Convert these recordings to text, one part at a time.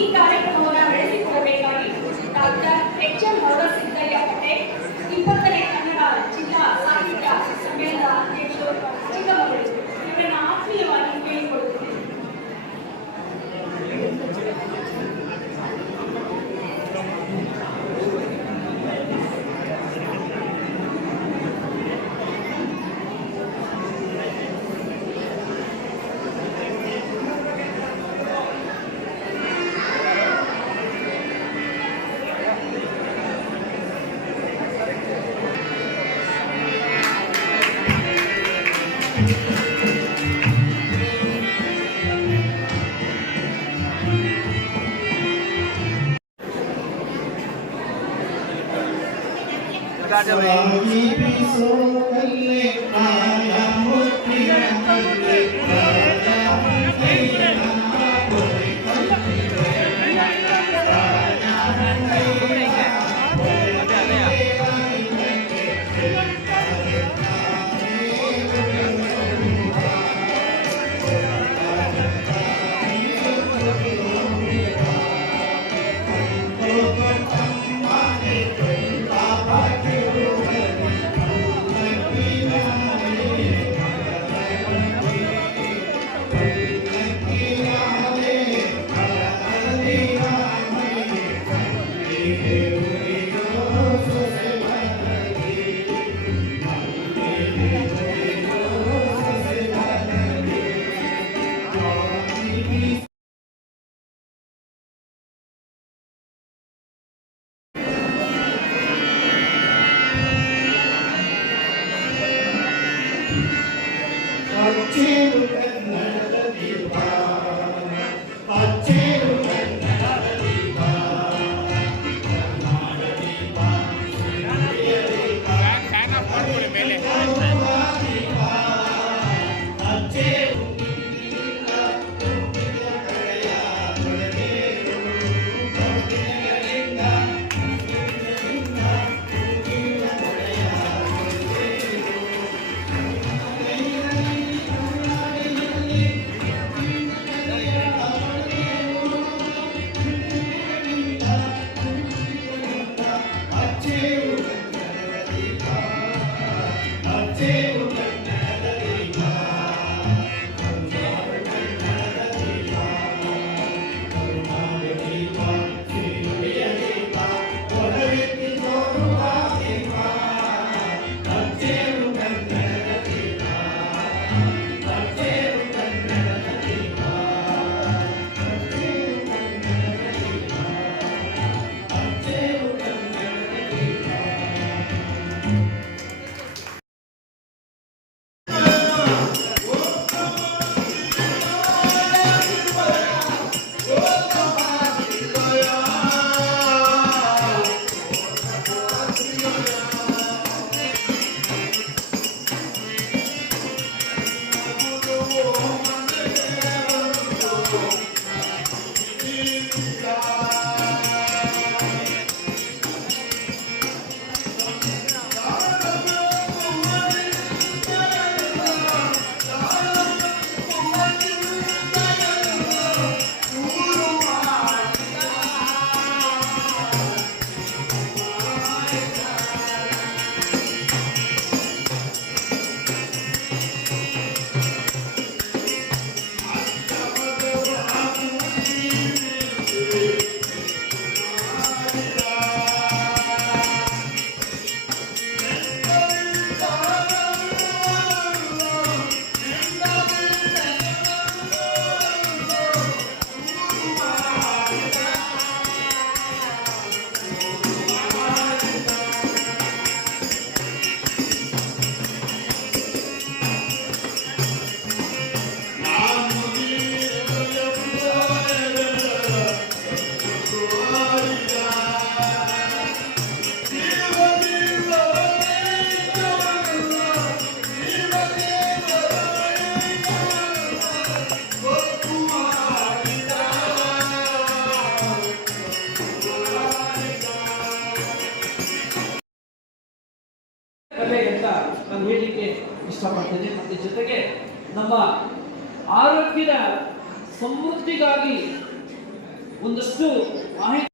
ಈ ಕಾರ್ಯಕ್ರಮವನ್ನು ನಡೆಸಿಕೊಡಬೇಕಾಗಿ doctor HM. Siddaiah Patel 20ನೇ Kannada ಜಿಲ್ಲಾ ಸಾಹಿತ್ಯ ಸಮ್ಮೇಳನದ ಅಧ್ಯಕ್ಷರು ಚಿಕ್ಕಮಗಳೂರು ಇವರನ್ನು ಆತ್ಮೀಯವಾಗಿ ಕೇಳಿಕೊಳ್ಳುತ್ತೇನೆ. ನಾನು ಹೇಳಲಿಕ್ಕೆ ಇಷ್ಟಪಡ್ತೇನೆ. ಮತ್ತೆ ಜೊತೆಗೆ ನಮ್ಮ ಆರೋಗ್ಯದ ಸಮೃದ್ಧಿಗಾಗಿ ಒಂದಷ್ಟು ಮಾಹಿತಿ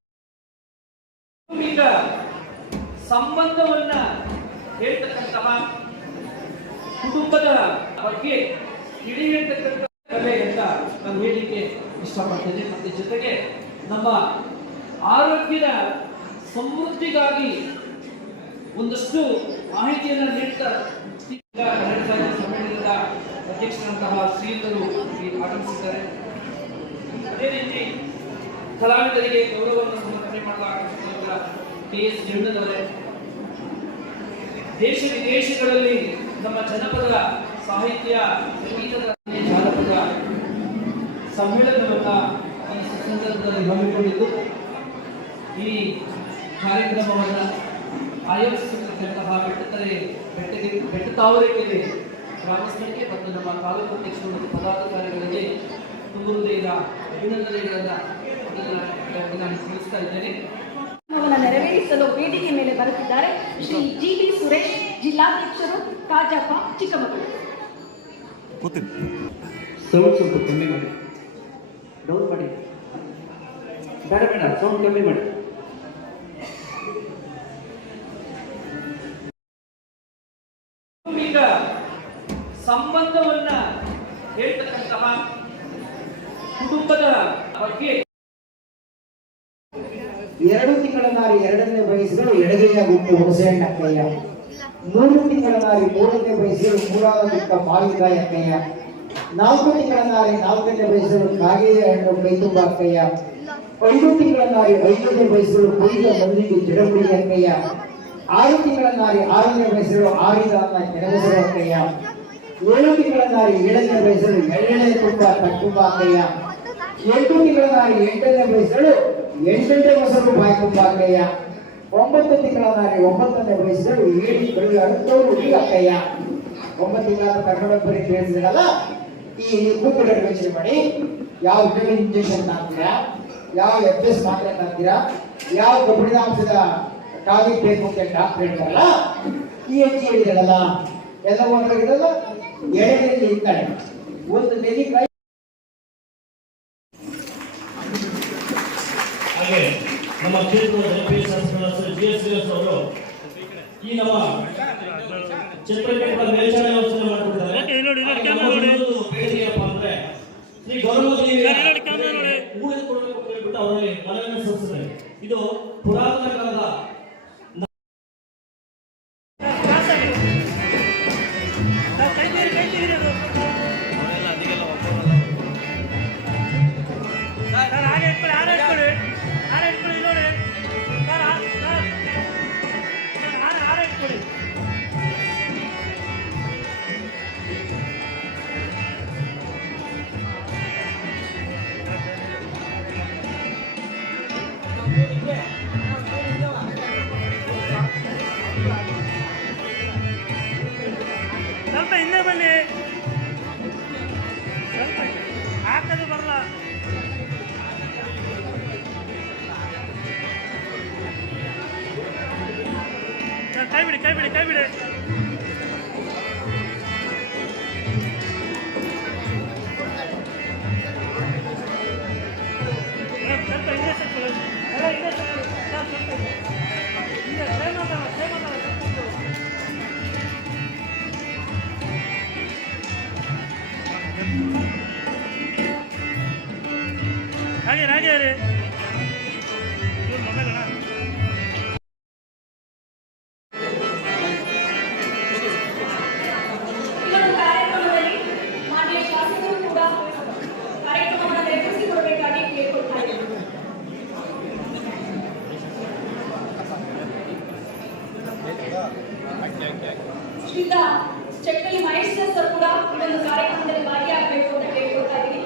ಸಂಬಂಧವನ್ನ ಹೇಳ್ತಕ್ಕಂತಹ ಕುಟುಂಬದ ಬಗ್ಗೆ ತಿಳಿಯತಕ್ಕಂಥ ಕಲೆ ಅಂತ ನಾನು ಹೇಳಲಿಕ್ಕೆ ಇಷ್ಟಪಡ್ತೇನೆ. ಮತ್ತೆ ಜೊತೆಗೆ ನಮ್ಮ ಆರೋಗ್ಯದ ಸಮೃದ್ಧಿಗಾಗಿ ಒಂದಷ್ಟು ಮಾಹಿತಿಯನ್ನು ನೀಡ್ತಾ ಸಮ್ಮೇಳನದ ಅಧ್ಯಕ್ಷರಂತಹ ಶ್ರೀಧರು ಆಗಮಿಸಿದ್ದಾರೆ. ಅದೇ ರೀತಿ ಕಲಾವಿದರಿಗೆ ಗೌರವವನ್ನು ಸಮರ್ಪಣೆ ಮಾಡಲಾಗುತ್ತಿರುವ KS ಜಣ್ಣನವರೇ, ದೇಶ ವಿದೇಶಗಳಲ್ಲಿ ನಮ್ಮ ಜನಪದ ಸಾಹಿತ್ಯ ಸಂಗೀತದ ಜಾನಪದ ಸಮ್ಮೇಳನವನ್ನ ಈ ಸಂದರ್ಭದಲ್ಲಿ ಹಮ್ಮಿಕೊಂಡಿದ್ದು ಈ ಕಾರ್ಯಕ್ರಮವನ್ನು ಆಯೋಜಿಸಿರ್ತಕ್ಕಂತಹ ಬೆಟ್ಟತಾವರೆಕೆರೆ ಗ್ರಾಮಸ್ಥರಿಗೆ ಮತ್ತು ನಮ್ಮ ತಾಲೂಕು ಅಧ್ಯಕ್ಷರು ಮತ್ತು ಪದಾಧಿಕಾರಿಗಳಿಗೆ ತುಂಬುವುದೇನ ಅಭಿನಂದನೆಗಳನ್ನು ತಿಳಿಸ್ತಾ ಇದ್ದೇನೆ. ನೆರವೇರಿಸಲು ವೇದಿಕೆ ಮೇಲೆ ಬರುತ್ತಿದ್ದಾರೆ ಶ್ರೀ GB ಸುರೇಶ್, ಜಿಲ್ಲಾಧ್ಯಕ್ಷರು, ಕಾಜಪ್ಪ, ಚಿಕ್ಕಮಗಳೂರು. ಸೌಂಡ್ ಸ್ವಲ್ಪ ಕಮ್ಮಿ ಮಾಡಿ, ಡೌನ್ ಮಾಡಿ, ಬೇಡ ಬೇಡ, ಸೌಂಡ್ ಕಮ್ಮಿ ಮಾಡಿ. ಈಗ ಸಂಬಂಧವನ್ನ ಹೇಳ್ತಕ್ಕಂತಹ ಕುಟುಂಬದ ಬಗ್ಗೆ 2 ತಿಂಗಳ ನಾರಿ 2ನೇ ವಯಸ್ಸಿಗಳು ಎಡಗೈಯ ಗುಟ್ಟು ಹುಣಸೆಹಣ್ಣ ಅಕ್ಕಯ್ಯ, 3 ತಿಂಗಳ ನಾರಿ 3ನೇ ವಯಸ್ಸಿಗಳು ಮೂರಾದ ಗುಟ್ಟ ಮಾವಿನಕಾಯಿ ಅಕ್ಕಯ್ಯ, 4 ತಿಂಗಳ ನಾರಿ 4ನೇ ವಯಸ್ಸಿಗಳು ಕಾಗೆಯ ಹಣ್ಣು ಕೈತುಂಬ ಅಕ್ಕಯ್ಯ, 5 ತಿಂಗಳ ನಾರಿ 5ನೇ ವಯಸ್ಸಿಗಳು ಕೊಯ್ದ ಮಲ್ಲಿಗೆ ಜಡಮುಡಿ ಅಕ್ಕಯ್ಯ, 6 ತಿಂಗಳ ನಾರಿ 6ನೇ ವಯಸ್ಸಿಗಳು ಆರಿದ ಅನ್ನ ಕೆಳಗಸರು ಅಕ್ಕಯ್ಯ, 7 ತಿಂಗಳ ನಾರಿ 7ನೇ ವಯಸ್ಸಿಗಳು ಎಳ್ಳೆಳೆ ತುಂಬ ಕಟ್ಟುಂಬ ಅಕ್ಕಯ್ಯ, 8 ತಿಂಗಳ ನಾರಿ 8ನೇ ವಯಸ್ಸಿಗಳು 8 ಮೊಸರು ಬಾಯ್ಕುಂಬ ಅಕ್ಕಯ್ಯ, 9 ತಿಂಗಳ ನಾರಿ 9ನೇ ವಯಸ್ಸಿಗಳು ಏಡಿ ಬೆಳ್ಳಿ ಅಡುತ್ತವರು ಈಗ ಅಕ್ಕಯ್ಯ. 9 ತಿಂಗಳ ಕನ್ನಡ ಬರೀ ಕೇಳಿಸಿದ್ರಲ್ಲ, ಈ ಕೂಪಿಡ ಯೋಚನೆ ಮಾಡಿ, ಯಾವ ವಿಟಮಿನ್ ಇಂಜೆಕ್ಷನ್ ಹಾಕ್ತೀರಾ, ಯಾವ FS ಮಾತ್ರೆ ಹಾಕ್ತೀರಾ, ಯಾವ ಕಬ್ಬಿಣಾಂಶದ ಟಾನಿಕ್ ಬೇಕು ಅಂತ ಡಾಕ್ಟರ್ ಹೇಳ್ತಾರಲ್ಲ, PH ಹೇಳಿದಾರಲ್ಲ, ಎಲ್ಲ ಒಂದಾಗಿರಲ್ಲ, ಎಳೆಯಲ್ಲಿ ಇರ್ತಾರೆ. ಒಂದು ನೆಲ್ಲಿಕಾಯಿ ಹಾಗೆ ನಮ್ಮ ಕ್ಷೇತ್ರದ ಜನಪ್ರಿಯ ಶಾಸಕರಾದ GS ಅವರು ಈ ನಮ್ಮ ಚಿತ್ರಕೇಂದ್ರ ಮೇಲ್ಚಾವಣಿ ವ್ಯವಸ್ಥೆ ಮಾಡಿಕೊಟ್ಟಿದ್ದಾರೆ. ಬೇಡಿಕೆಯಪ್ಪ ಅಂದ್ರೆ ಶ್ರೀ ಗೌರವದೇವಿ ಊಳಿಗೆ ಕೊಡಬೇಕು ಅಂತ ಹೇಳ್ಬಿಟ್ಟು ಅವರಲ್ಲಿ ಮನವಿಯನ್ನು ಸಲ್ಲಿಸಿದ್ದಾರೆ. ಇದು ಪುರಾತನ ಕಾಲದ ಬಿಡಿ. ಸ್ವಲ್ಪ ಹಿಂದೆ ಸ್ವಲ್ಪ ಎಲ್ಲ ಹಿಂದೆ ಸ್ವಲ್ಪ ಹಿಂದೆ ಸೇಮ್ ಮಾತಾಡ ಹಾಗೆ ರೀ ಮೊಬೈಲ್ ಅಣ್ಣ. ಈ ಒಂದು ಕಾರ್ಯಕ್ರಮದಲ್ಲಿ ಮಾನ್ಯ ಶಾಸಕರು ಕೂಡ ಕಾರ್ಯಕ್ರಮವನ್ನು ನೆರವೇರಿಸಿಕೊಡಬೇಕಾಗಿ ಕೇಳಿಕೊಳ್ತಾ ಇದ್ದಾರೆ. ಶ್ರೀಯುತ ಚಕ್ಕಲಿ ಮಹೇಶ್ ಸರ್ ಕೂಡ ಈ ಒಂದು ಕಾರ್ಯಕ್ರಮದಲ್ಲಿ ಭಾಗಿಯಾಗಬೇಕು ಅಂತ ಕೇಳ್ಕೊಳ್ತಾ ಇದ್ದೀನಿ.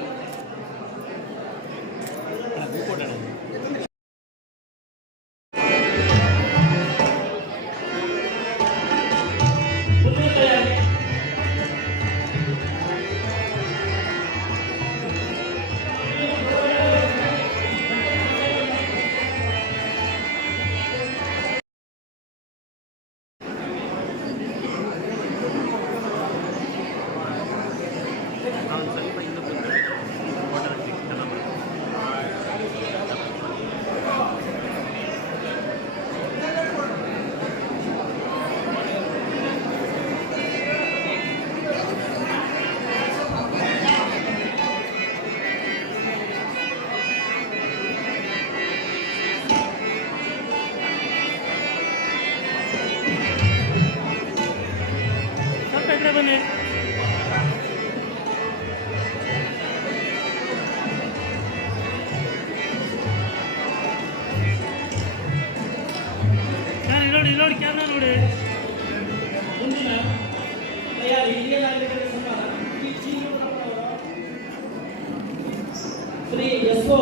ಸ್ವಲ್ಪ ಈ ಕಡೆ ಬನ್ನಿ. ನೋಡಿ ಕ್ಯಾಮ್ರಾ ನೋಡಿ. ಮುಂದಿನ ತಯಾರಿ ಹಿರಿಯ ನಾಗರಿಕರ ಸಂಘ ಶ್ರೀ ಎಸ್.ಓ.